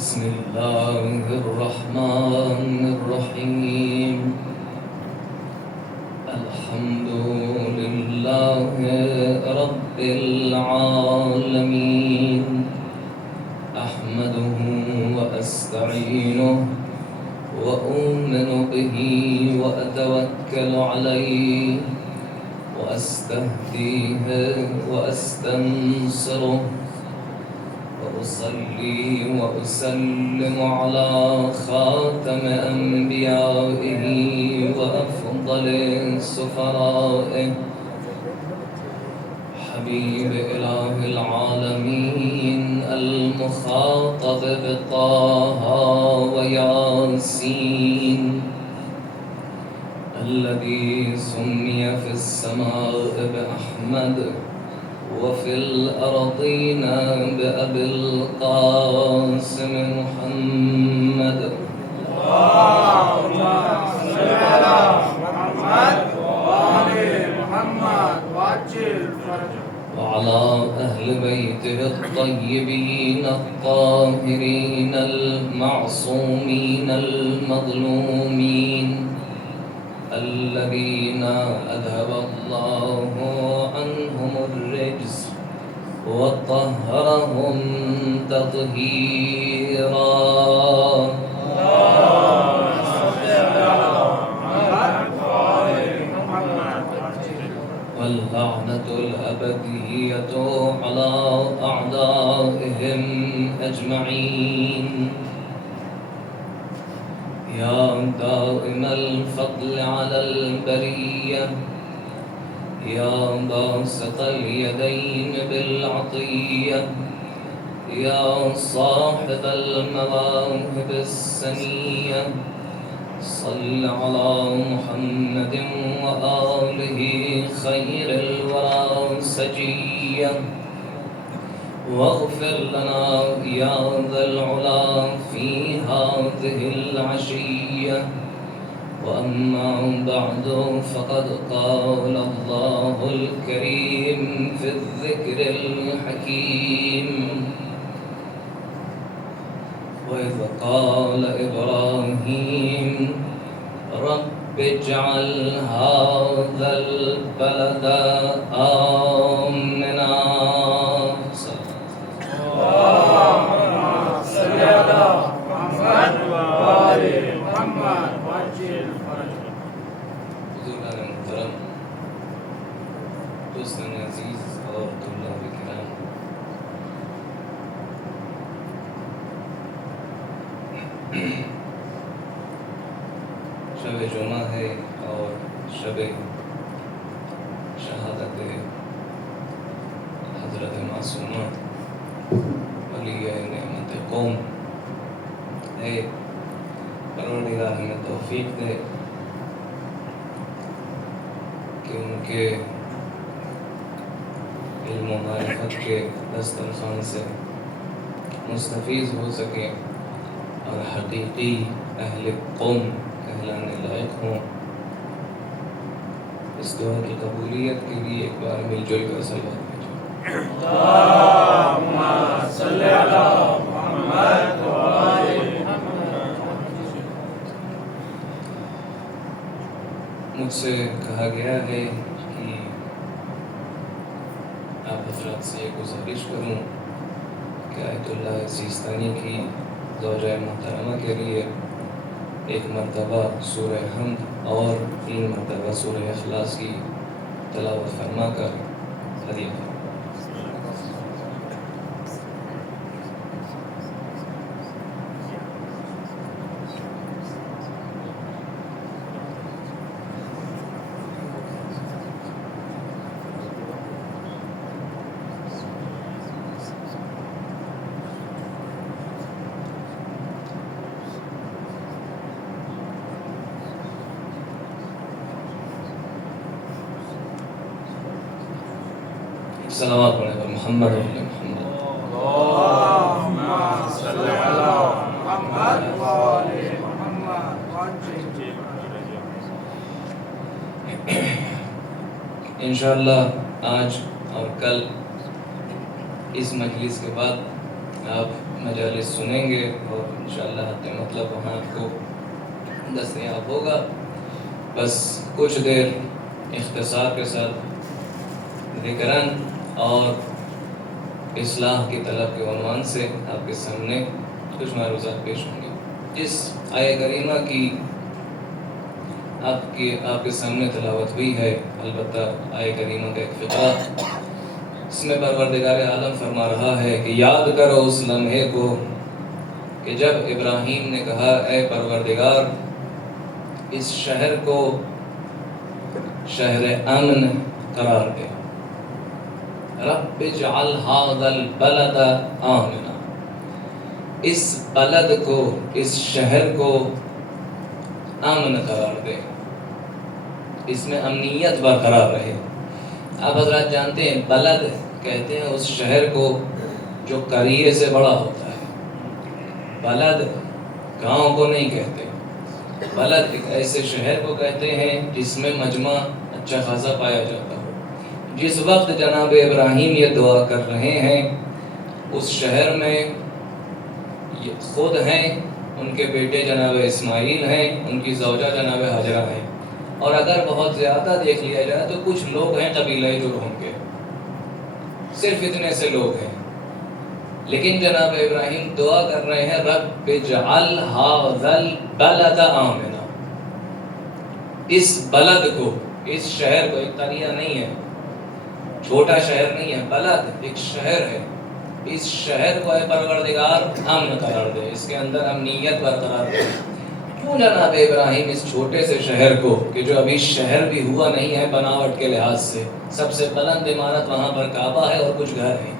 بسم الله الرحمن الرحيم الحمد لله رب العالمين أحمده وأستعينه وأؤمن به وأتوكل عليه وأستهديه وأستنصره وأصلي وأسلم على خاتم أنبيائه وأفضل سفرائه حبيب إله العالمين المخاطب بطه وياسين الذي سمي في السماء بأحمد وفي الأرضين بأبي القاسم محمد اللهم صل على محمد وآل محمد وعجل فرجه وعلى أهل بيته الطيبين الطاهرين المعصومين المظلومين الذين أذهب الله عنهم الرجس وطهرهم تطهيرا اللهم صل على محمد وآل محمد وعجل واللعنة الأبدية على أعدائهم أجمعين يا دائم الفضل على البرية يا باسط اليدين بالعطية يا صاحب المواهب السنية صل على محمد وآله خير الورى سجية واغفر لنا يا ذا العلا في هذه العشية وأما بعد فقد قال الله الكريم في الذكر الحكيم وإذ قال إبراهيم رب اجعل هذا البلد آمنا اللهم صل على محمد وآل محمد وعجل فرجه حضور محترم دوستان عزیز اور طلاب کرام، شب جمعہ ہے اور شب شہادت حضرت معصومہ ولیہ نعمت قوم ہے۔ پروردگار ہمیں توفیق دے کہ ان کے علم و معرفت کے دسترخوان سے مستفیض ہو سکیں اور حقیقی اہل قوم کہلانے لائق ہوں۔ اس دعا کی قبولیت کے لیے ایک بار مل جل کر صلوات بھیجو۔ اللهم صل على محمد وآل محمد وعجل مجھ سے کہا گیا ہے کہ آپ حضرات سے یہ گزارش کروں کہ آیت اللہ سیستانی کی زوجہ محترمہ کے لیے ایک مرتبہ سورہ حمد اور 3 مرتبہ سورہ اخلاص کی تلاوت فرما کر ہدیہ کروں۔ صلوات پڑھے پر محمد و محمد۔ اللهم صل على محمد وآل محمد وعجل انشاءاللہ آج اور کل اس مجلس کے بعد آپ مجالس سنیں گے اور انشاءاللہ حد مطلب وہاں آپ کو دستیاب ہوگا. بس کچھ دیر اختصار کے ساتھ ذکراً اور اصلاح کی طلب کے عنوان سے آپ کے سامنے کچھ معروضات پیش ہوں گے. اس آیہ کریمہ کی آپ کے سامنے تلاوت ہوئی ہے. البتہ آیہ کریمہ کا ایک فقرہ اس میں پروردگار عالم فرما رہا ہے کہ یاد کرو اس لمحے کو کہ جب ابراہیم نے کہا اے پروردگار اس شہر کو شہر امن قرار دے. رب اجعل هذا البلد آمنا، اس بلد کو، اس شہر کو امن قرار دے، اس میں امنیت برقرار رہے. آپ حضرات جانتے ہیں بلد کہتے ہیں اس شہر کو جو قریے سے بڑا ہوتا ہے. بلد گاؤں کو نہیں کہتے. بلد ایک ایسے شہر کو کہتے ہیں جس میں مجمع اچھا خاصا پایا جاتا ہو. جس وقت جناب ابراہیم یہ دعا کر رہے ہیں اس شہر میں خود ہیں، ان کے بیٹے جناب اسماعیل ہیں، ان کی زوجہ جناب حاجرہ ہیں، اور اگر بہت زیادہ دیکھ لیا جائے تو کچھ لوگ ہیں قبیلہ جرہم کے، صرف اتنے سے لوگ ہیں. لیکن جناب ابراہیم دعا کر رہے ہیں رب اجعل هذا البلد آمنا، اس بلد کو، اس شہر کو، ایک قریہ نہیں ہے، چھوٹا شہر نہیں ہے، بلد ایک شہر ہے، اس شہر کو اے پروردگار امن قرار دے، اس کے اندر امنیت برقرار دے. کیوں جناب ابراہیم اس چھوٹے سے شہر کو، کہ جو ابھی شہر بھی ہوا نہیں ہے بناوٹ کے لحاظ سے، سب سے بلند عمارت وہاں پر کعبہ ہے اور کچھ گھر ہیں،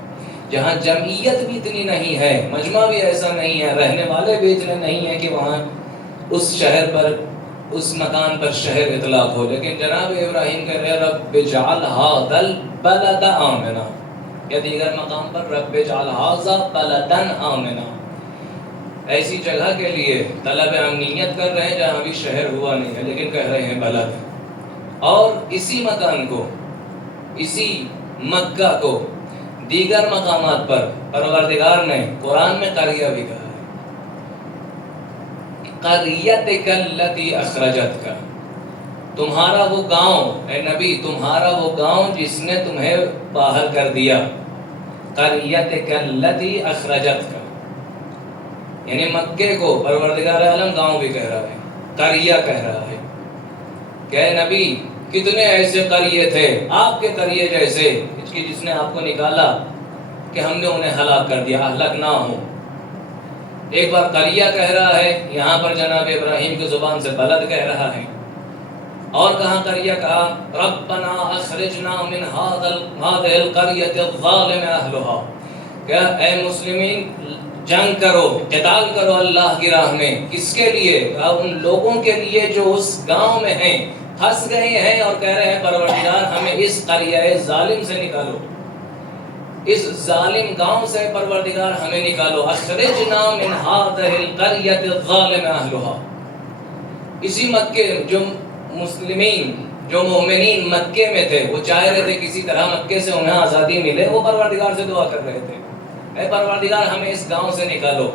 جہاں جمعیت بھی اتنی نہیں ہے، مجمع بھی ایسا نہیں ہے، رہنے والے بھی اتنے نہیں ہیں کہ وہاں اس شہر پر، اس مکان پر شہر اطلاق ہو. لیکن جناب ابراہیم کہہ رہے رب اجعل هذا البلد آمنا، یا دیگر مقام پر رب اجعل هذا بلدا آمنا، ایسی جگہ کے لیے طلب امنیت کر رہے ہیں جہاں ابھی شہر ہوا نہیں ہے لیکن کہہ رہے ہیں بلد. اور اسی مکان کو، اسی مکہ کو دیگر مقامات پر پروردگار نے قرآن میں قریہ بھی کہا ہے. قریتک التی اخرجتک، تمہارا وہ گاؤں، اے نبی تمہارا وہ گاؤں جس نے تمہیں باہر کر دیا. قریتک التی اخرجتک، یعنی مکے کو پروردگار عالم گاؤں بھی کہہ رہا ہے، قریہ کہہ رہا ہے. کہ اے نبی کتنے ایسے قریے تھے آپ کے قریے جیسے کہ جس نے آپ کو نکالا کہ ہم نے انہیں ہلاک کر دیا، اہلک نہ ہو. ایک بار قریہ کہہ رہا ہے، یہاں پر جناب ابراہیم کی زبان سے بلد کہہ رہا ہے. اور کہاں قریہ کہا ربنا اخرجنا من هذه القرية الظالم اهلها، کہ اے مسلمین جنگ کرو، قتال کرو اللہ کی راہ میں. کس کے لیے؟ ان لوگوں کے لیے جو اس گاؤں میں ہیں، پھنس گئے ہیں اور کہہ رہے ہیں پروردگار ہمیں اس قریہ ظالم سے نکالو، اس ظالم گاؤں سے پروردگار ہمیں نکالو. اخرجنا من هذه القرية الظالم اهلها. اسی مکے جو مسلمین، جو مومنین مکے میں تھے، وہ چاہ رہے تھے کسی طرح مکے سے انہیں آزادی ملے، وہ پروردگار سے دعا کر رہے تھے اے پروردگار ہمیں اس گاؤں سے نکالو.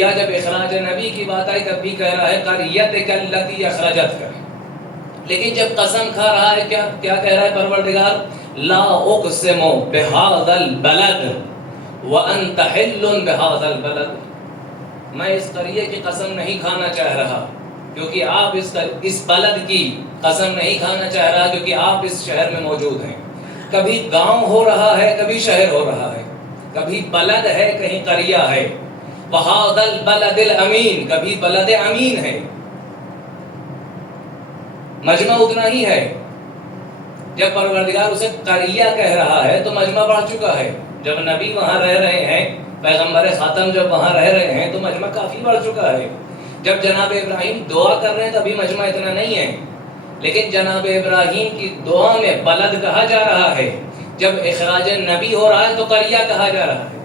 یا جب اخراج نبی کی بات آئی تب بھی کہہ رہا ہے قریتک التی اخرجتک. لیکن جب قسم کھا رہا ہے کیا کہہ رہا ہے پروردگار لا اقسم بهذا البلد وانت حل بهذا البلد، میں اس قریے کی قسم نہیں کھانا چاہ رہا کیونکہ آپ اس بلد کی قسم نہیں کھانا چاہ رہا کیونکہ آپ اس شہر میں موجود ہیں. کبھی گاؤں ہو رہا ہے، کبھی شہر ہو رہا ہے، کبھی بلد ہے، کہیں قریہ ہے. وَهَذَا الْبَلَدِ الْأَمِينَ، کبھی بلد امین ہے. مجمع اتنا ہی ہے. جب پروردگار اسے قریہ کہہ رہا ہے تو مجمع بڑھ چکا ہے. جب نبی وہاں رہ رہے ہیں، پیغمبر خاتم جب وہاں رہ رہے ہیں تو مجمع کافی بڑھ چکا ہے. جب جناب ابراہیم دعا کر رہے ہیں تبھی مجمع اتنا نہیں ہے، لیکن جناب ابراہیم کی دعا میں بلد کہا جا رہا ہے. جب اخراج نبی ہو رہا ہے تو قریہ کہا جا رہا ہے،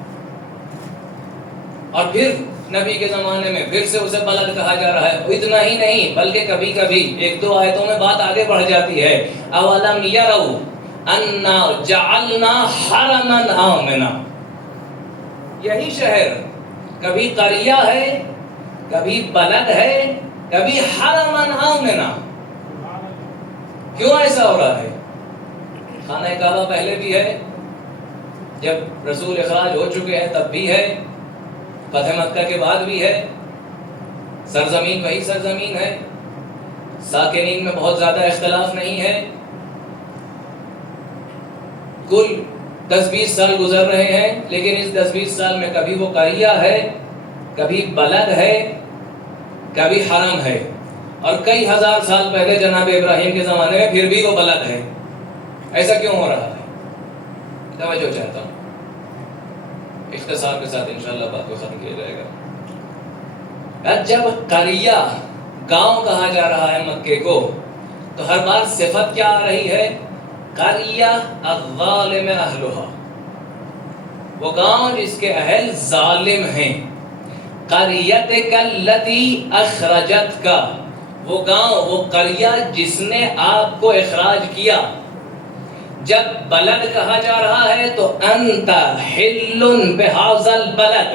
اور پھر نبی کے زمانے میں پھر سے اسے بلد کہا جا رہا ہے. اتنا ہی نہیں بلکہ کبھی کبھی ایک دو آیتوں میں بات آگے بڑھ جاتی ہے. اولم یروا انا جعلنا حرما آمنا، یہی شہر کبھی قریہ ہے، کبھی بلد ہے، کبھی حرما آمنا. کیوں ایسا ہو رہا ہے؟ خانہ کعبہ پہلے بھی ہے، جب رسول اخراج ہو چکے ہیں تب بھی ہے، فتح مکہ کے بعد بھی ہے. سرزمین وہی سرزمین ہے، ساکنین میں بہت زیادہ اختلاف نہیں ہے. کل 10-20 سال گزر رہے ہیں، لیکن اس 10-20 سال میں کبھی وہ قریہ ہے، کبھی بلد ہے، کبھی حرم ہے. اور کئی ہزار سال پہلے جناب ابراہیم کے زمانے میں پھر بھی وہ بلد ہے. ایسا کیوں ہو رہا ہے؟ توجہ چاہتا ہوں، اختصار کے ساتھ انشاءاللہ بات کو ختم کیا جائے گا. جب قریہ گاؤں کہا جا رہا ہے مکے کو، تو ہر بار صفت کیا آ رہی ہے؟ قریہ الظالم اہلھا، وہ گاؤں جس کے اہل ظالم ہیں. قریتک التی اخرجتک، وہ گاؤں، وہ قریہ جس نے آپ کو اخراج کیا. جب بلد کہا جا رہا ہے تو انت حل بہذا البلد.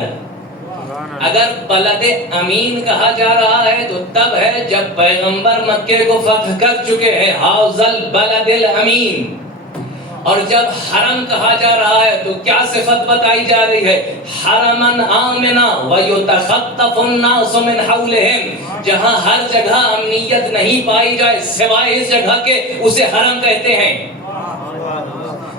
اگر بلد امین کہا جا رہا ہے تو تب ہے جب پیغمبر مکے کو فتح کر چکے ہیں، ھذا البلد الامین. اور جب حرم کہا جا رہا ہے تو کیا صفت بتائی جا رہی ہے؟ حرما آمنا ویتخطف الناس من حولہم. جہاں ہر جگہ امنیت نہیں پائی جائے سوائے اس جگہ کے، اسے حرم کہتے ہیں.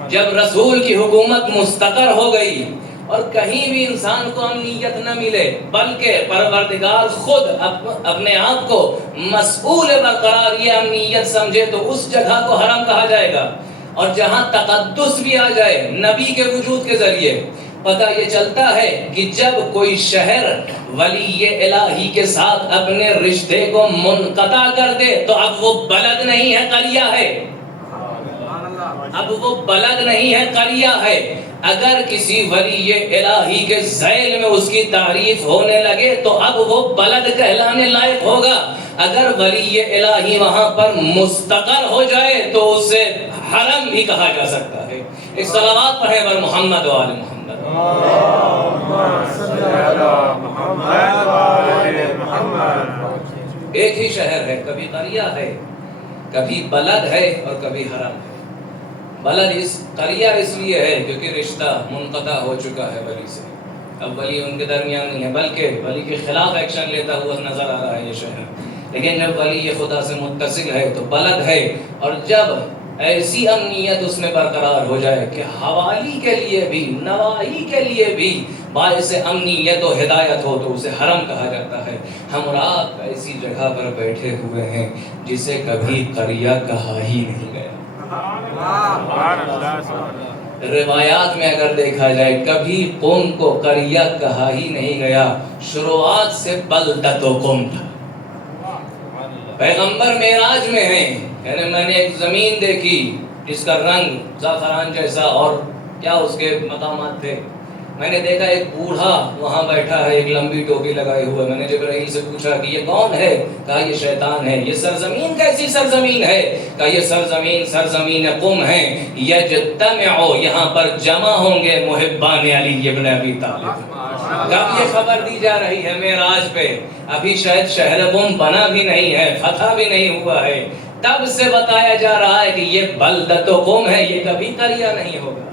جب رسول کی حکومت مستقر ہو گئی اور کہیں بھی انسان کو امنیت نہ ملے، بلکہ پروردگار خود اپنے آپ کو مسئول برقرار یہ امنیت سمجھے تو اس جگہ کو حرم کہا جائے گا. اور جہاں تقدس بھی آ جائے نبی کے وجود کے ذریعے، پتہ یہ چلتا ہے کہ جب کوئی شہر ولی الہی کے ساتھ اپنے رشتے کو منقطع کر دے تو اب وہ بلد نہیں ہے، قریہ ہے. اب وہ بلد نہیں ہے، قریہ ہے. اگر کسی ولی الہی کے ذیل میں اس کی تعریف ہونے لگے تو اب وہ بلد کہلانے لائق ہوگا. اگر ولی الہی وہاں پر مستقر ہو جائے تو اسے حرم بھی کہا جا سکتا ہے. ایک صلوات پڑھیں بر محمد و آل محمد. ایک ہی شہر ہے، کبھی قریہ ہے، کبھی بلد ہے اور کبھی حرم ہے. بلد اس قریہ اس لیے ہے کیونکہ رشتہ منقطع ہو چکا ہے ولی سے. اب ولی ان کے درمیان نہیں ہے، بلکہ ولی کے خلاف ایکشن لیتا ہوا نظر آ رہا ہے یہ شہر. لیکن جب ولی خدا سے متصل ہے تو بلد ہے. اور جب ایسی امنیت اس میں برقرار ہو جائے کہ حوالی کے لیے بھی، نواحی کے لیے بھی باعث امنیت و ہدایت ہو تو اسے حرم کہا جاتا ہے. ہم اور آپ ایسی جگہ پر بیٹھے ہوئے ہیں جسے کبھی قریہ کہا ہی نہیں گیا. روایات میں اگر دیکھا جائے کبھی قوم کو قریہ کہا ہی نہیں گیا، شروعات سے بلدت و قوم تھا. پیغمبر معراج میں ہیں، یعنی میں نے ایک زمین دیکھی جس کا رنگ زعفران جیسا اور کیا اس کے مقامات تھے. میں نے دیکھا ایک بوڑھا وہاں بیٹھا ہے، ایک لمبی ٹوپی لگائے ہوئے. میں نے جبرائیل سے پوچھا کہ یہ کون ہے؟ کہا یہ شیطان ہے. یہ سرزمین کیسی سرزمین ہے؟ کہا یہ سرزمین قم ہے. یجتمع، یہاں پر جمع ہوں گے محبان علی ابن ابی طالب. کب یہ خبر دی جا رہی ہے؟ معراج پہ. ابھی شاید شہر قم بنا بھی نہیں ہے، فتح بھی نہیں ہوا ہے، تب سے بتایا جا رہا ہے کہ یہ بلدت و قم ہے. یہ کبھی قریہ نہیں ہوگا،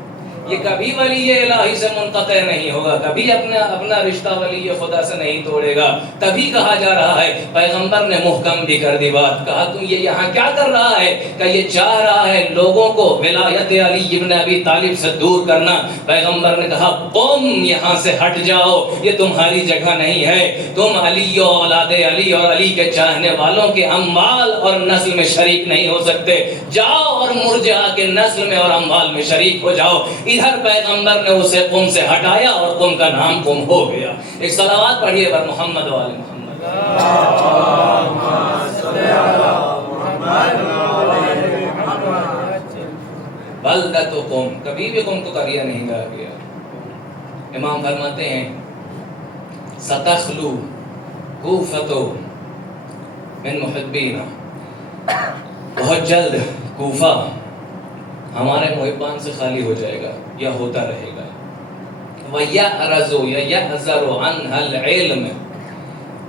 یہ کبھی ولی الہی سے منقطع نہیں ہوگا، کبھی اپنا رشتہ ولی خدا سے نہیں توڑے گا. تبھی کہا جا رہا ہے، پیغمبر نے محکم بھی کر دی بات. کہا تو یہ یہاں کیا کر رہا ہے؟ کہ یہ چاہ رہا ہے لوگوں کو ولایت علی ابن ابی طالب سے دور کرنا. پیغمبر نے کہا قوم، یہاں سے ہٹ جاؤ، یہ تمہاری جگہ نہیں ہے. تم علی و اولاد علی اور علی کے چاہنے والوں کے اموال اور نسل میں شریک نہیں ہو سکتے. جاؤ اور مرجع کے نسل میں اور اموال میں شریک ہو جاؤ. ادھر پیغمبر نے اسے قم سے ہٹایا اور قم کا نام قم ہو گیا. ایک صلوات پڑھیے بر محمد و آل محمد. بلدت و قم، کبھی بھی قم کو قریہ نہیں کہا گیا. امام فرماتے ہیں ستخلو کوفۃ من محبینا، بہت جلد کوفہ ہمارے محبان سے خالی ہو جائے گا یا ہوتا رہے گا. وَيَأْرَزُ يَأْزَرُ عَنْهَا الْعِلْمِ،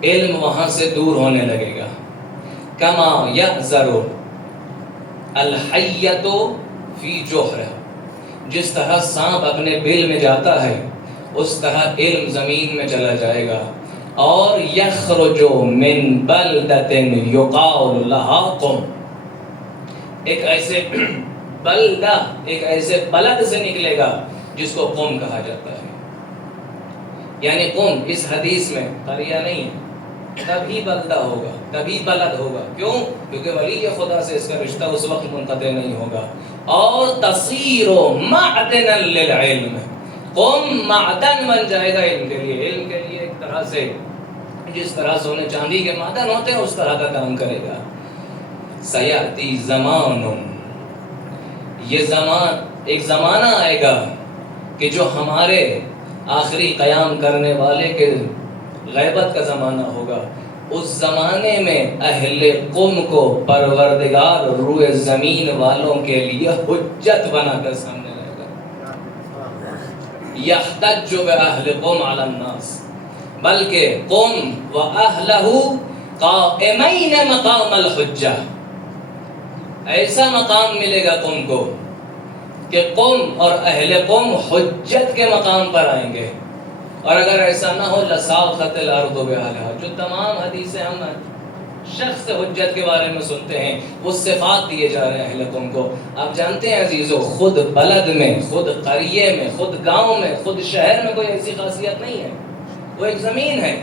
علم وہاں سے دور ہونے لگے گا. کما یأزر الحیۃ فی جوہرہ، جس طرح سانپ اپنے بل میں جاتا ہے اس طرح علم زمین میں چلا جائے گا. اور یخرج من بلدۃ یقال لہا قم، ایک ایسے بلدہ، ایک ایسے بلد سے نکلے گا جس کو قم کہا جاتا ہے. یعنی قم اس حدیث میں قریہ نہیں ہے، تبھی بلدہ ہوگا، تبھی بلد ہوگا. کیوں؟ کیونکہ ولی خدا سے اس کا رشتہ اس وقت منقطع نہیں ہوگا. اور تصیر معدنا للعلم، قم معدن بن جائے گا علم کے لیے. علم کے لیے ایک طرح سے جس طرح سونے چاندی کے معدن ہوتے ہیں اس طرح کا کام کرے گا. سیاتی زمان، یہ ایک زمانہ آئے گا کہ جو ہمارے آخری قیام کرنے والے کے غیبت کا زمانہ ہوگا. اس زمانے میں اہل قم کو پروردگار روئے زمین والوں کے لیے حجت بنا کر سامنے لائے گا. یحتج باہل قم علی الناس، بلکہ قم و اہلہ قائمین مقام الحجہ، ایسا مقام ملے گا قم کو کہ قم اور اہل قم حجت کے مقام پر آئیں گے. اور اگر ایسا نہ ہو لساخت الارض بأہلہا، جو تمام حدیثیں ہم شخص حجت کے بارے میں سنتے ہیں وہ صفات دیے جا رہے ہیں اہل قوم کو. آپ جانتے ہیں عزیزو، خود بلد میں، خود قریے میں، خود گاؤں میں، خود شہر میں کوئی ایسی خاصیت نہیں ہے، وہ ایک زمین ہے.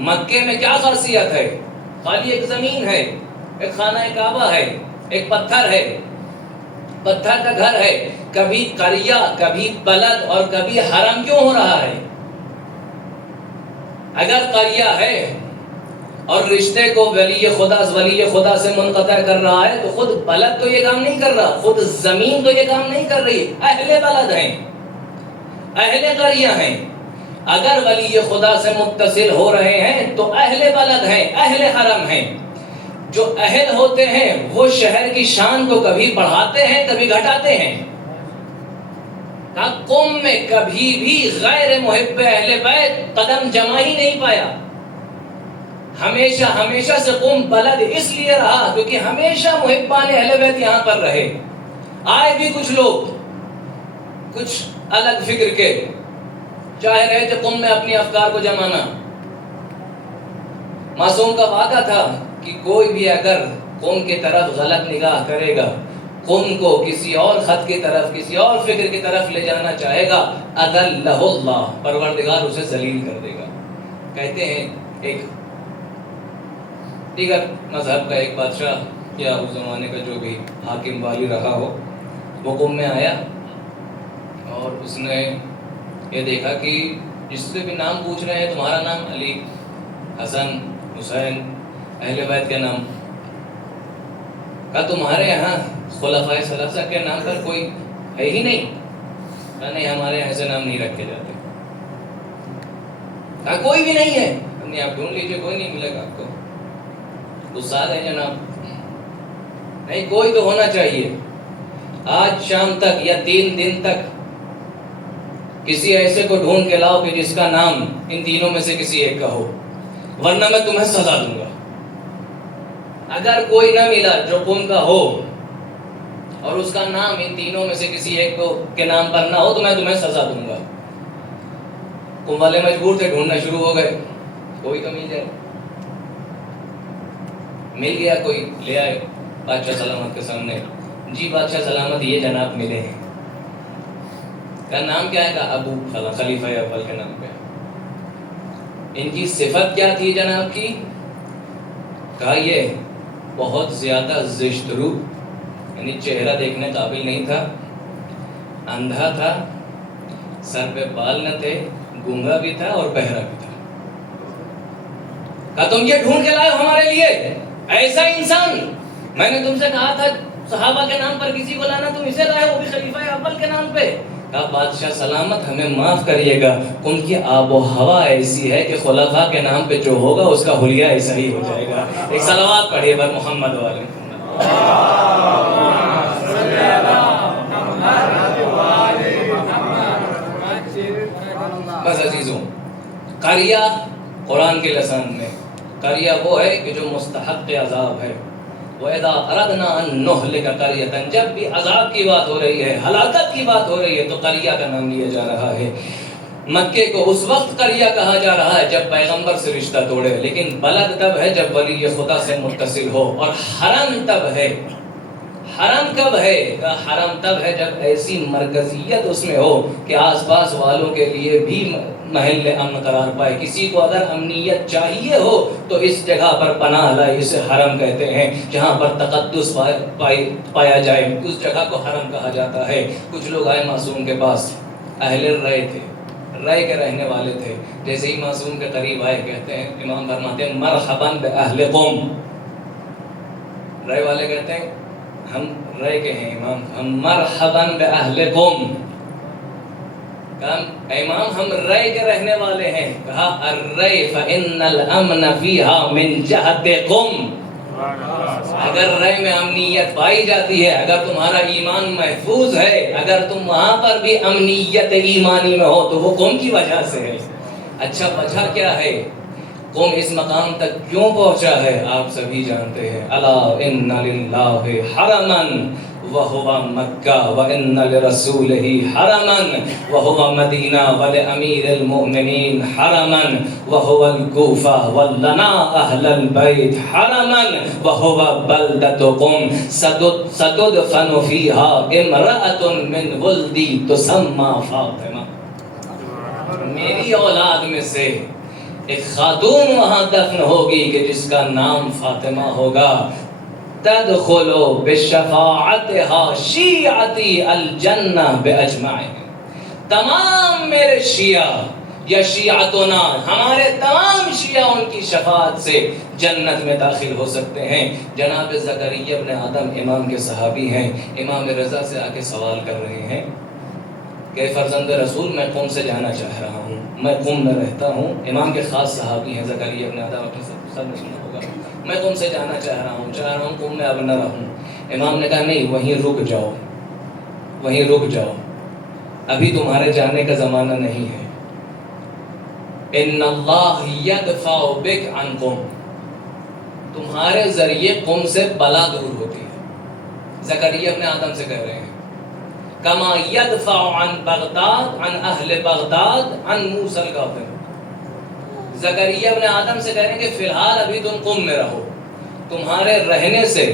مکے میں کیا خاصیت ہے؟ خالی ایک زمین ہے، ایک خانہ کعبہ ہے، ایک پتھر ہے، پتھر کا گھر ہے. کبھی قریہ، کبھی بلد اور کبھی حرم کیوں ہو رہا ہے؟ اگر قریہ ہے اور رشتے کو ولی خدا سے منقطع کر رہا ہے تو خود بلد تو یہ کام نہیں کر رہا، خود زمین تو یہ کام نہیں کر رہی. اہل بلد ہیں، اہل قریہ ہیں. اگر ولی خدا سے متصل ہو رہے ہیں تو اہل بلد ہیں، اہل حرم ہیں. جو اہل ہوتے ہیں وہ شہر کی شان کو کبھی بڑھاتے ہیں کبھی گھٹاتے ہیں. قوم میں کبھی بھی غیر محب اہل بیت قدم جما ہی نہیں پایا. ہمیشہ سے قوم بلد اس لیے رہا کیونکہ ہمیشہ محبان اہل بیت یہاں پر رہے. آئے بھی کچھ لوگ کچھ الگ فکر کے چاہ رہے تھے قوم میں اپنی افکار کو جمانا. معصوم کا وعدہ تھا کہ کوئی بھی اگر قوم کی طرف غلط نگاہ کرے گا، قوم کو کسی اور خط کی طرف، کسی اور فکر کی طرف لے جانا چاہے گا، اذلہ اللہ، پروردگار اسے ذلیل کر دے گا. کہتے ہیں ایک دیگر مذہب کا ایک بادشاہ یا اس زمانے کا جو بھی حاکم والی رہا ہو، وہ قوم میں آیا اور اس نے یہ دیکھا کہ جس سے بھی نام پوچھ رہے ہیں تمہارا نام علی، حسن، حسین، اہل بیت کے نام، کہا تمہارے یہاں خلفائے ثلاثہ کے نام پر کوئی ہے ہی نہیں؟ کہا نہیں، ہمارے یہاں ایسے نام نہیں رکھے جاتے. کہا کوئی بھی نہیں ہے؟ نہیں، آپ ڈھونڈ لیجیے، کوئی نہیں ملے گا آپ کو. استاد ہے جناب، نہیں کوئی تو ہونا چاہیے. آج شام تک یا 3 دن تک کسی ایسے کو ڈھونڈ کے لاؤ کہ جس کا نام ان تینوں میں سے کسی ایک کا ہو، ورنہ میں تمہیں سزا دوں گا. اگر کوئی نہ ملا جو قوم کا ہو اور اس کا نام ان تینوں میں سے کسی ایک کے نام پر نہ ہو تو میں تمہیں سزا دوں گا. قوم والے مجبور تھے، ڈھونڈنا شروع ہو گئے، کوئی تو مل جائے. مل گیا کوئی، لے آئے بادشاہ سلامت کے سامنے. جی بادشاہ سلامت، یہ جناب ملے ہیں. کہا نام کیا ہے؟ کہا ابو، خلیفہ اول کے نام پہ. ان کی صفت کیا تھی جناب کی؟ کہا یہ بہت زیادہ زشت رو، یعنی چہرہ دیکھنے قابل نہیں تھا، اندھا تھا، سر پہ بال نہ تھے، گونگا بھی تھا اور بہرا بھی تھا. کہا تم یہ ڈھونڈ کے لائے ہو ہمارے لیے ایسا انسان؟ میں نے تم سے کہا تھا صحابہ کے نام پر کسی کو لانا، تم اسے لائے، وہ بھی خلیفہ اول کے نام پہ. کہا بادشاہ سلامت ہمیں معاف کریے گا، ان کی آب و ہوا ایسی ہے کہ خلفاء کے نام پہ جو ہوگا اس کا حلیہ ایسا ہی ہو جائے گا. ایک صلوات پڑھیے بر محمد والے. بس عزیزوں، قریہ قرآن کے لسان میں قریہ وہ ہے کہ جو مستحق عذاب ہے. وَإِذَا أَرَدْنَا أَن نُهْلِكَ قَرْيَةً، جب بھی عذاب کی بات ہو رہی ہے، ہلاکت کی بات ہو رہی ہے، تو قریہ کا نام لیا جا رہا ہے. مکے کو اس وقت قریہ کہا جا رہا ہے جب پیغمبر سے رشتہ توڑے، لیکن بلد تب ہے جب ولی خدا سے متصل ہو. اور حرم تب ہے، حرم کب ہے؟ حرم تب ہے جب ایسی مرکزیت اس میں ہو کہ آس پاس والوں کے لیے بھی محل امن قرار پائے. کسی کو اگر امنیت چاہیے ہو تو اس جگہ پر پناہ لائے، اسے حرم کہتے ہیں. جہاں پر تقدس پایا جائے اس جگہ کو حرم کہا جاتا ہے. کچھ لوگ آئے معصوم کے پاس، اہل رائے تھے، رائے کے رہنے والے تھے. جیسے ہی معصوم کے قریب آئے، کہتے ہیں، امام فرماتے ہیں مرحباً بأہل قوم. رائے والے کہتے ہیں ہم رائے کے ہیں امام، ہم مرحباً بأہل قوم. کہا امام ہم رائے کے رہنے والے ہیں. کہا الرائے فإن الأمن فيها من جهتكم. اگر رائے میں امنیت پائی جاتی ہے، اگر تمہارا ایمان محفوظ ہے، اگر تم وہاں پر بھی امنیت ایمانی میں ہو تو وہ قوم کی وجہ سے ہے. اچھا وجہ کیا ہے؟ قوم اس مقام تک کیوں پہنچا ہے آپ سبھی جانتے ہیں. الا ان للہ حرما وهو مکہ وان لرسولہ حرما وهو مدینہ ولامیر المؤمنین حرما وهو الکوفہ ولنا اہل البیت حرما وهو بلدتکم ستدفن فیها امرأة من ولدی تسمى فاطمہ. میری اولاد میں سے ایک خاتون وہاں دفن ہوگی کہ جس کا نام فاطمہ ہوگا. تدخل بشفاعتها شیعتی الجنہ باجمعہم. تمام میرے شیعہ یا شیعتنا، ہمارے تمام شیعہ ان کی شفاعت سے جنت میں داخل ہو سکتے ہیں. جناب زکریا ابن آدم امام کے صحابی ہیں، امام رضا سے آ کے سوال کر رہے ہیں کہ فرزند رسول میں قوم سے جانا چاہ رہا ہوں، میں قوم میں رہتا ہوں. امام کے خاص صحابی ہیں زکریا ابن آدم، اپنے سب نے سنا ہوگا. میں قوم سے جانا چاہ رہا ہوں قوم میں اب نہ رہوں. امام نے کہا نہیں، وہیں رک جاؤ، وہیں رک جاؤ، ابھی تمہارے جانے کا زمانہ نہیں ہے. ان اللہ یدفع بک عن قوم، تمہارے ذریعے قوم سے بلا دور ہوتی ہے. زکریا ابن آدم سے کہہ رہے ہیں کما یدفع عن بغداد عن اہل بغداد عن موسیٰ الکاظم. زکریا ابن آدم سے کہہ رہے ہیں کہ فی الحال ابھی تم قم میں رہو، تمہارے رہنے سے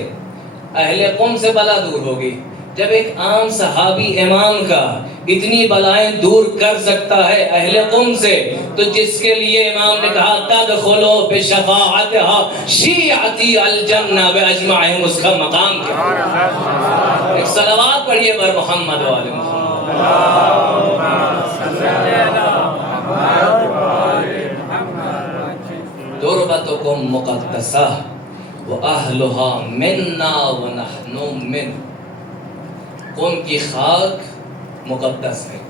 اہل قم سے بلا دور ہوگی. جب ایک عام صحابی امام کا اتنی بلائیں دور کر سکتا ہے اہل قم سے، تو جس کے لیے امام نے کہا تدخلوا بشفاعتها شیعتی الجنہ باجمعہم، اس کا مقام کیا ہے؟ ایک صلوات پڑھیے بر محمد و آل محمد. تربتکم مقدسہ واہلها منا ونحن منہ. قوم کی خاک مقدس ہے،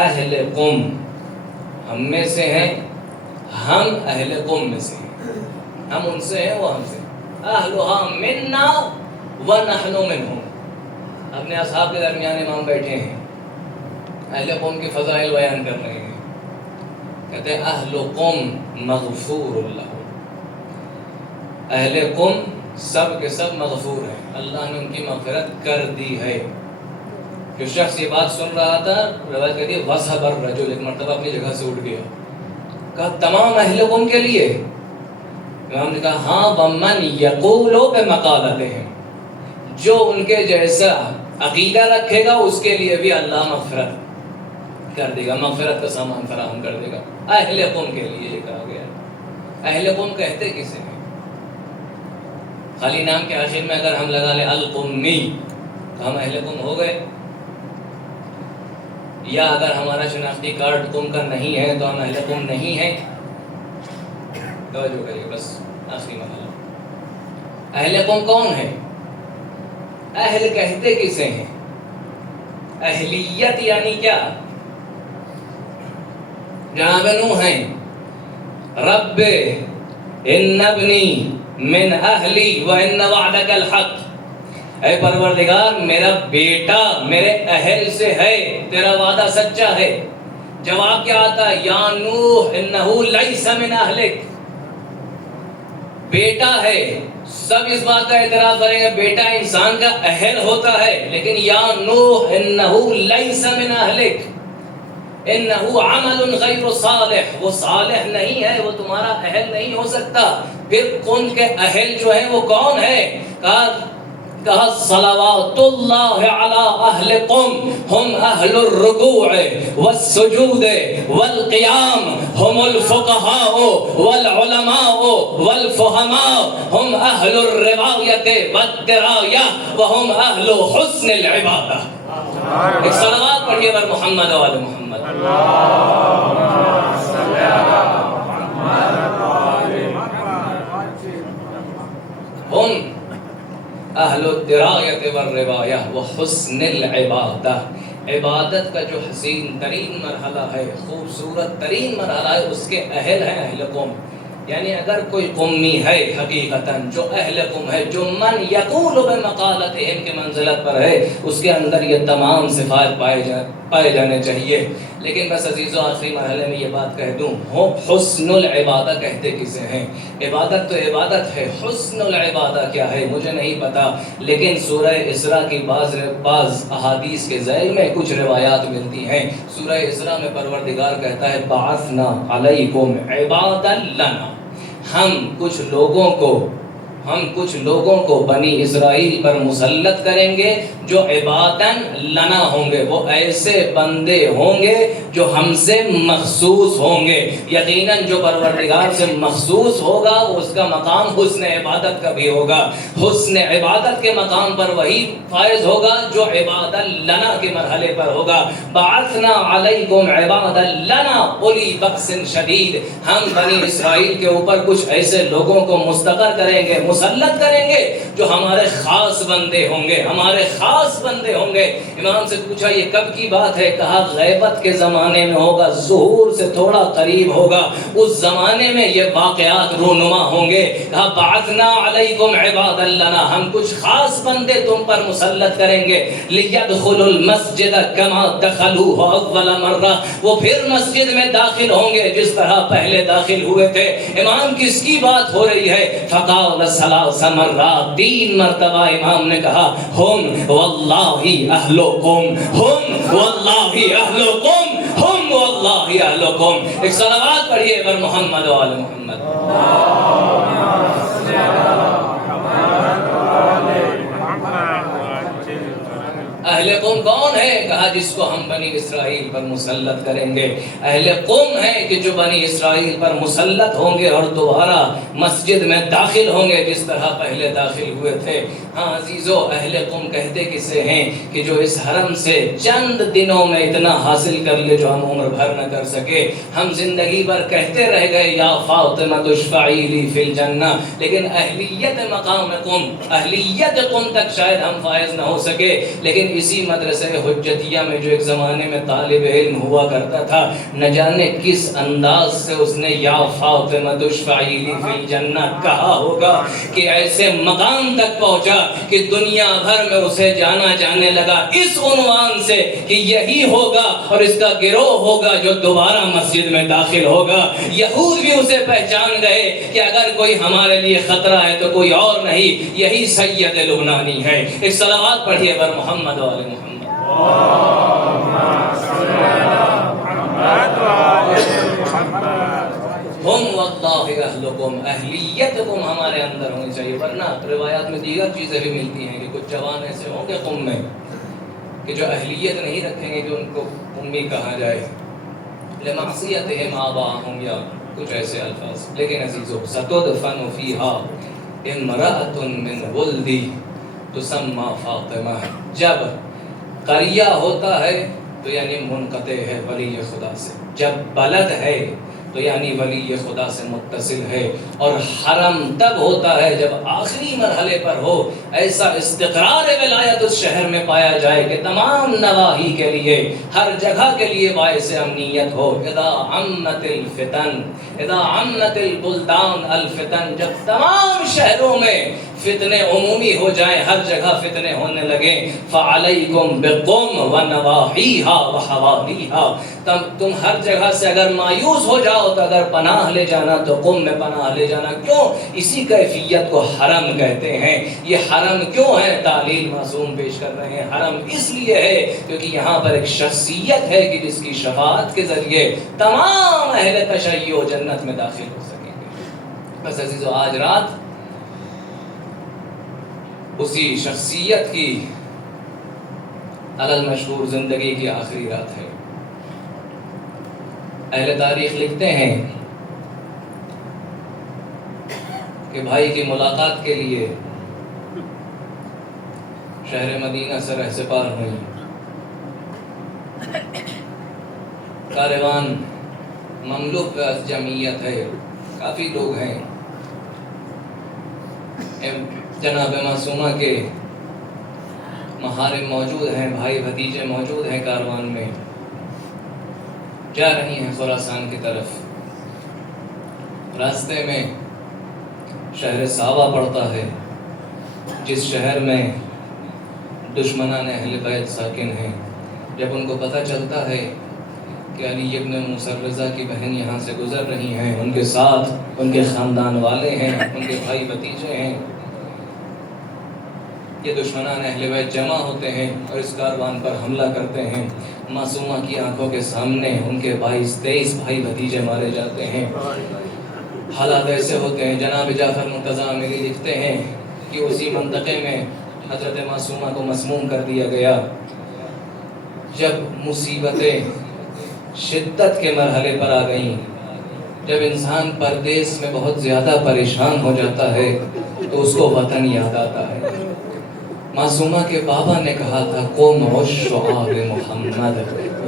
اہل قوم ہم میں سے ہیں، ہم اہل قوم میں سے ہیں، ہم ان سے ہیں، وہ ہم سے. اہلها منا ونحن منہم. اپنے اصحاب کے درمیان امام بیٹھے ہیں، اہل قوم کی فضائل بیان کر رہے ہیں. کہتے ہیں اہل قوم مغفور اللہ، اہل قوم سب کے سب مغفور ہیں، اللہ نے ان کی مغفرت کر دی ہے. جو شخص یہ بات سن رہا تھا، روایت کہتی ہے وَصَبَ الرَّجُلُ، ایک مرتبہ اپنی جگہ سے اٹھ گیا. کہا تمام اہل قوم کے لیے؟ امام نے کہا ہاں وَمَنْ يَقُولُ بِمَقَالَتِهِمْ، جو ان کے جیسا عقیدہ رکھے گا اس کے لیے بھی اللہ مغفرت کر دے گا، مغفرت کا سامان فراہم کر دے گا. اہل قوم کے لیے یہ کہا گیا. اہل قوم کہتے کسے ہیں؟ خالی نام کے آخر میں اگر ہم لگا لیں القمی تو ہم اہل قوم ہو گئے، یا اگر ہمارا شناختی کارڈ قوم کا نہیں ہے تو ہم اہل قوم نہیں ہیں. توجہ کریے، بس آخری مرحلہ. اہل قوم کون ہے؟ اہل کہتے کسے ہیں؟ اہلیت یعنی کیا؟ جناب نوح ہیں رب ان ابنی من اہلی وان وعدک الحق. اے پروردگار میرا بیٹا میرے اہل سے ہے، تیرا وعدہ سچا ہے. جواب کیا آتا ہے؟ یا نوح انہو لیس من اہلک. بیٹا ہے، سب اس بات کا اعتراف کریں گے بیٹا انسان کا اہل ہوتا ہے، لیکن یا نوح انہو لیس من اہلک انہو عمل غیر صالح، وہ صالح نہیں ہے، وہ تمہارا اہل نہیں ہو سکتا. پھر ان کے اہل جو ہیں وہ کون ہے؟ کہا صلوات اللہ علی اہل قم ہم اہل الرکوع والسجود والقیام ہم الفقہاء والعلماء والفہماء ہم اہل الروایت والدرایہ وہم اہل حسن العبادہ. ایک صلوات پڑھیے بر محمد و آل محمد. ہم اہل الدرایت والروایہ وحسن العبادہ. عبادت کا جو حسین ترین مرحلہ ہے، خوبصورت ترین مرحلہ ہے، اس کے اہل ہیں اہل قوم. یعنی اگر کوئی قومی ہے حقیقتاً جو اہل قوم ہے، جو من یقول بمقالتہم کی منزلت پر ہے، اس کے اندر یہ تمام صفات پائے جانے چاہیے. لیکن بس عزیزو آخری مرحلے میں یہ بات کہہ دوں، حسن العبادہ کہتے کسے ہیں؟ عبادت تو عبادت ہے، حسن العبادہ کیا ہے مجھے نہیں پتا، لیکن سورہ اسراء کی بعض احادیث کے ذیل میں کچھ روایات ملتی ہیں. سورہ اسراء میں پروردگار کہتا ہے بعثنا علیکم عبادا لنا، ہم کچھ لوگوں کو بنی اسرائیل پر مسلط کریں گے جو عبادن لنا ہوں گے، وہ ایسے بندے ہوں گے جو ہم سے مخصوص ہوں گے. یقیناً جو پروردگار سے مخصوص ہوگا اس کا مقام حسن عبادت کا بھی ہوگا. حسن عبادت کے مقام پر وہی فائز ہوگا جو عبادن لنا کے مرحلے پر ہوگا. بعثنا علیکم عبادا لنا اولی بأس شدید، ہم بنی اسرائیل کے اوپر کچھ ایسے لوگوں کو مستقر کریں گے، مسلط کریں گے جو ہمارے خاص بندے ہوں گے، ہمارے خاص بندے ہوں گے. امام سے پوچھا یہ کب کی بات ہے؟ کہا غیبت کے زمانے میں ہوگا، ظہور سے تھوڑا قریب ہوگا، اس زمانے میں یہ واقعات رونما ہوں گے. کہا بعثنا علیکم عبادا لنا، ہم کچھ خاص بندے تم پر مسلط کریں گے. لیدخلوا المسجد کما دخلوه اول مرہ، وہ پھر مسجد میں داخل ہوں گے جس طرح پہلے داخل ہوئے تھے. امام کس کی بات ہو رہی ہے؟ فقال ثلاث مرات، 3 مرتبہ امام نے کہا ہم واللہ اہلکم، ہم واللہ اہلکم، ہم واللہ اہلکم. ایک صلوات پڑھیے بر محمد و آل محمد. اہل قوم کون ہے؟ کہا جس کو ہم بنی اسرائیل پر مسلط کریں گے. اہل قوم ہے کہ جو بنی اسرائیل پر مسلط ہوں گے اور دوبارہ مسجد میں داخل ہوں گے جس طرح پہلے داخل ہوئے تھے. ہاں عزیزو، اہل قوم کہتے کسے ہیں کہ جو اس حرم سے چند دنوں میں اتنا حاصل کر لے جو ہم عمر بھر نہ کر سکے. ہم زندگی بھر کہتے رہ گئے یا فاطمہ اشفعی لی فی الجنہ، لیکن اہلیت مقام قوم، اہلیت قوم تک شاید ہم فائز نہ ہو سکے. لیکن اسی مدرسہ حجتیہ میں جو ایک زمانے میں طالب علم ہوا کرتا تھا، نہ جانے کس انداز سے اس نے یا فاطمہ اشفعی لی فی الجنہ کہا ہوگا کہ ایسے مقام تک پہنچا کہ دنیا بھر میں اسے جانا جانے لگا اس عنوان سے کہ یہی ہوگا اور اس کا گروہ ہوگا جو دوبارہ مسجد میں داخل ہوگا. یہود بھی اسے پہچان گئے کہ اگر کوئی ہمارے لیے خطرہ ہے تو کوئی اور نہیں، یہی سید لبنانی ہے. ایک صلوات پڑھیے بر محمد و آل محمد. ہم واللہ اہلکم، اہلیتکم ہمارے اندر ہونی چاہیے. ورنہ روایات میں دیگر چیزیں بھی ملتی ہیں کہ کچھ جوان ایسے ہوں گے قوم میں کہ جو اہلیت نہیں رکھیں گے کہ ان کو امی کہا جائے، لمعصیتہم آباءہم یا کچھ ایسے الفاظ. لیکن عزیزو ستدفن فیہا امرأۃ من ولدی تسمى فاطمہ. جب قریہ ہوتا ہے تو یعنی منقطع ہے ولی خدا سے، جب بلد ہے تو یعنی ولی خدا سے متصل ہے. اور حرم تب ہوتا ہے جب آخری مرحلے پر ہو، ایسا استقرار ولایت اس شہر میں پایا جائے کہ تمام نواحی کے لیے، ہر جگہ کے لیے باعث امنیت ہو. اذا عمت الفتن، اذا عمت البلدان الفتن، جب تمام شہروں میں فتنے عمومی ہو جائیں، ہر جگہ فتنے ہونے لگیں، فعلیکم بقم ونواحیہا وحوالیہا، تم ہر جگہ سے اگر مایوس ہو جاؤ تو اگر پناہ لے جانا تو قم میں پناہ لے جانا۔ کیوں؟ اسی کیفیت کو حرم کہتے ہیں۔ یہ حرم کیوں ہے؟ تعلیل معصوم پیش کر رہے ہیں۔ حرم اس لیے ہے کیونکہ یہاں پر ایک شخصیت ہے کہ جس کی شفاعت کے ذریعے تمام اہل تشیع جنت میں داخل ہو سکیں گے۔ بس عزیزو، آج رات اسی شخصیت کی علل مشہور زندگی کی آخری رات ہے۔ اہل تاریخ لکھتے ہیں کہ بھائی کی ملاقات کے لیے شہر مدینہ سے رہ سپار ہوئی۔ کاروان مملوک جمعیت ہے، کافی لوگ ہیں۔ جناب معصومہ کے محارم موجود ہیں، بھائی بھتیجے موجود ہیں، کاروان میں جا رہی ہیں خراسان کی طرف۔ راستے میں شہر ساوا پڑتا ہے، جس شہر میں دشمنان اہل بیت ساکن ہیں۔ جب ان کو پتہ چلتا ہے کہ علی ابن موسیٰ الرضا کی بہن یہاں سے گزر رہی ہیں، ان کے ساتھ ان کے خاندان والے ہیں، ان کے بھائی بھتیجے ہیں، یہ دشمنان اہل بیت جمع ہوتے ہیں اور اس کاروان پر حملہ کرتے ہیں۔ معصومہ کی آنکھوں کے سامنے ان کے 22-23 بھائی بھتیجے مارے جاتے ہیں۔ حالات ایسے ہوتے ہیں، جناب جعفر مرتضیٰ عامری لکھتے ہیں کہ اسی منطقے میں حضرت معصومہ کو مسموم کر دیا گیا۔ جب مصیبتیں شدت کے مرحلے پر آ گئیں، جب انسان پردیس میں بہت زیادہ پریشان ہو جاتا ہے تو اس کو وطن یاد آتا ہے۔ معصومہ کے بابا نے کہا تھا قم عش آل محمد،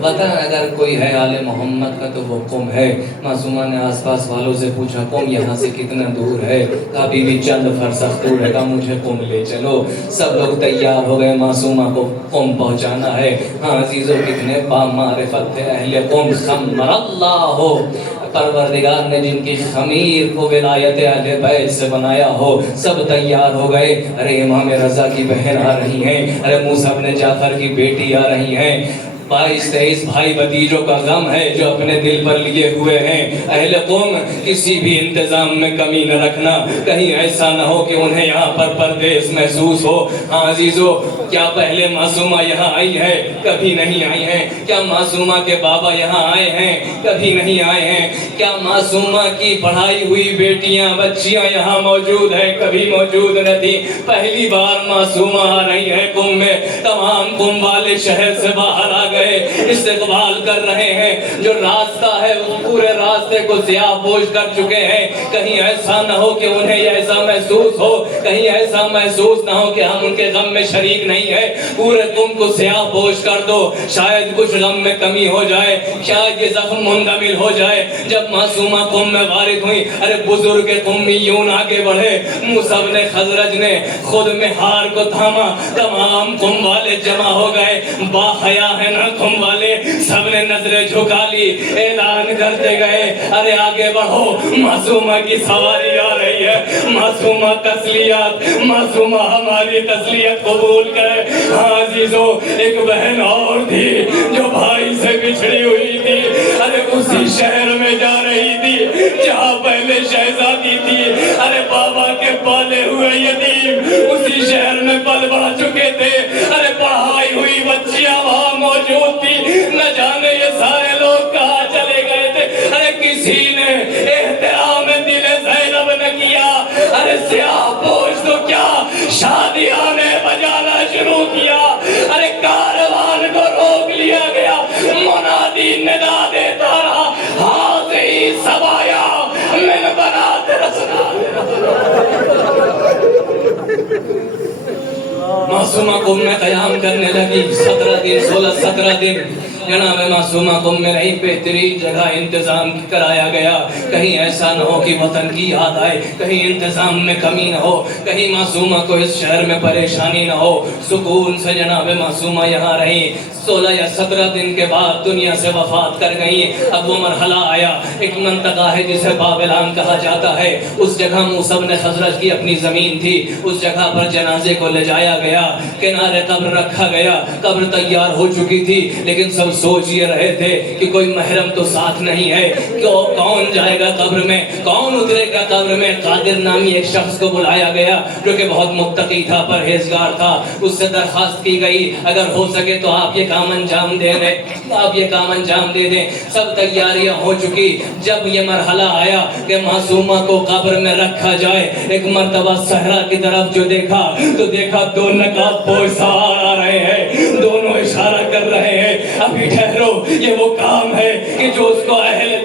وطن اگر کوئی ہے آل محمد کا تو وہ قم ہے۔ معصومہ نے آس پاس والوں سے پوچھا قم یہاں سے کتنا دور ہے؟ کہا بی بی چند فرسخ دور ہے، کہا مجھے قم لے چلو۔ سب لوگ تیار ہو گئے، معصومہ کو قم پہنچانا ہے۔ ہاں عزیزوں، کتنے بامعرفت تھے اہل قم، خمر اللہ ہو، پروردگار نے جن کی خمیر کو ولایت اہل بیت سے بنایا ہو۔ سب تیار ہو گئے، ارے امام رضا کی بہن آ رہی ہیں، ارے موسیٰ بن جعفر کی بیٹی آ رہی ہیں۔ 22-23 بھائی بھتیجوں کا غم ہے جو اپنے دل پر لیے ہوئے ہیں۔ اہل قوم، کسی بھی انتظام میں کمی نہ رکھنا، کہیں ایسا نہ ہو کہ انہیں یہاں پر پردیس محسوس ہو۔ ہاں عزیزو، کیا پہلے معصومہ یہاں آئی ہے؟ کبھی نہیں آئی ہیں۔ کیا معصومہ کے بابا یہاں آئے ہیں؟ کبھی نہیں آئے ہیں۔ کیا معصومہ کی پڑھائی ہوئی بیٹیاں بچیاں یہاں موجود ہیں؟ کبھی موجود نہ تھی۔ پہلی بار معصومہ آ رہی ہے قم میں۔ تمام قم والے شہر سے باہر آ گئے، استقبال کر رہے ہیں۔ جو راستہ ہے اس پورے راستے کو سیاہ پوش کر چکے ہیں، کہیں ایسا نہ ہو کہ انہیں ایسا محسوس ہو، کہیں ایسا محسوس نہ ہو کہ ہم ان کے غم میں شریک نہیں ہیں۔ پورے قم کو سیاہ پوش کر دو، شاید کچھ غم میں کمی ہو جائے، شاید یہ زخم منکمل ہو جائے۔ جب معصومہ قم میں وارد ہوئی، ارے بزرگ قمیون آگے بڑھے، موسیٰ بن خزرج نے خود مہار کو تھاما، تمام قم والے جمع ہو گئے۔ با حیا ہے نا قم والے، سب نے نظریں جھکا لی، اعلان کرتے گئے، ارے آگے بڑھو، معصومہ کی سواری آ رہی ہے، معصومہ تسلیت، معصومہ ہماری تسلیت قبول کرے۔ ہاں عزیزو، ایک بہن اور تھی جو بھائی سے بچھڑی ہوئی تھی، ارے اسی شہر میں جا رہی تھی جہاں پہلے شہزادی تھی، ارے بابا کے پالے ہوئے یتیم اسی شہر میں پل بڑھ چکے تھے، ارے پڑھائی ہوئی بچیاں وہاں موجود تھی، نہ جانے یہ سارے لوگ کہاں چلے گئے تھے۔ ارے کسی نے احترام دل زینب نہ کیا، ارے سیاہ پوش تو کیا شادیاں نے بجانا شروع کیا، ارے کاروان کو روک لیا گیا، منادی ندا دیتا رہا، حاضی سبایا من بنات رسول معصومہ قم میں قیام کرنے لگی۔ 17 دن جناب معصومہ قم میں رہی، بہترین جگہ انتظام کرایا گیا، کہیں ایسا نہ ہو کہ وطن کی یاد آئے، کہیں انتظام میں کمی نہ ہو، کہیں معصومہ کو اس شہر میں پریشانی نہ ہو۔ سکون سے جناب معصومہ یہاں رہی۔ 16 یا 17 دن کے بعد دنیا سے وفات کر گئی. اب وہ مرحلہ آیا, ایک منطقہ ہے جسے بابلان کہا جاتا ہے. اس جگہ موسیٰ بن خزرج کی اپنی زمین تھی. اس جگہ پر جنازے کو لے جایا گیا, کنارے قبر رکھا گیا. قبر تیار ہو چکی تھی, لیکن سب سوچ یہ رہے تھے کہ کوئی محرم تو ساتھ نہیں ہے, کون جائے گا قبر میں, کون اترے گا قبر میں. قادر نامی ایک شخص کو بلایا گیا جو کہ بہت متقی تھا, پرہیزگار تھا. اس سے درخواست کی گئی اگر ہو سکے تو آپ یہ کام انجام دے دیں, آپ یہ کام انجام دے دیں. سب تیاریاں ہو چکی. جب یہ مرحلہ آیا کہ معصومہ کو قبر میں رکھا جائے, ایک مرتبہ صحرا کی طرف جو دیکھا تو دیکھا 2 نقاب پوش سوار آ رہے ہیں, دونوں اشارہ کر رہے ہیں ابھی ٹھہرو, یہ وہ کام ہے کہ جو اس کو اہل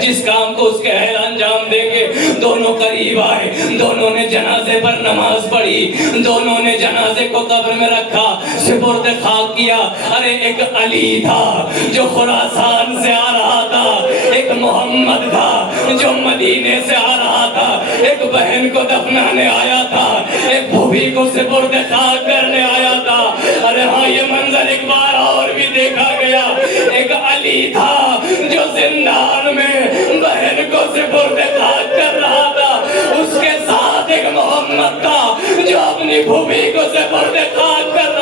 جس کام کو اس کے اہل انجام دیں گے. دونوں قریب آئے, دونوں نے جنازے پر نماز پڑھی, دونوں نے جنازے کو قبر میں رکھا, سپرد خاک کیا. ارے ایک علی تھا جو خراسان سے آ رہا تھا, ایک محمد تھا جو مدینے سے آ رہا تھا, ایک بہن کو دفنانے آیا تھا, ایک بھوبھی کو سپرد خاک کرنے آیا تھا. ارے ہاں یہ منظر ایک بار اور بھی دیکھا گیا. ایک علی تھا جو زندان میں بہن کو سپرد خاک کر رہا تھا, اس کے ساتھ ایک محمد تھا جو اپنی بھوبھی کو سپرد خاک کر رہا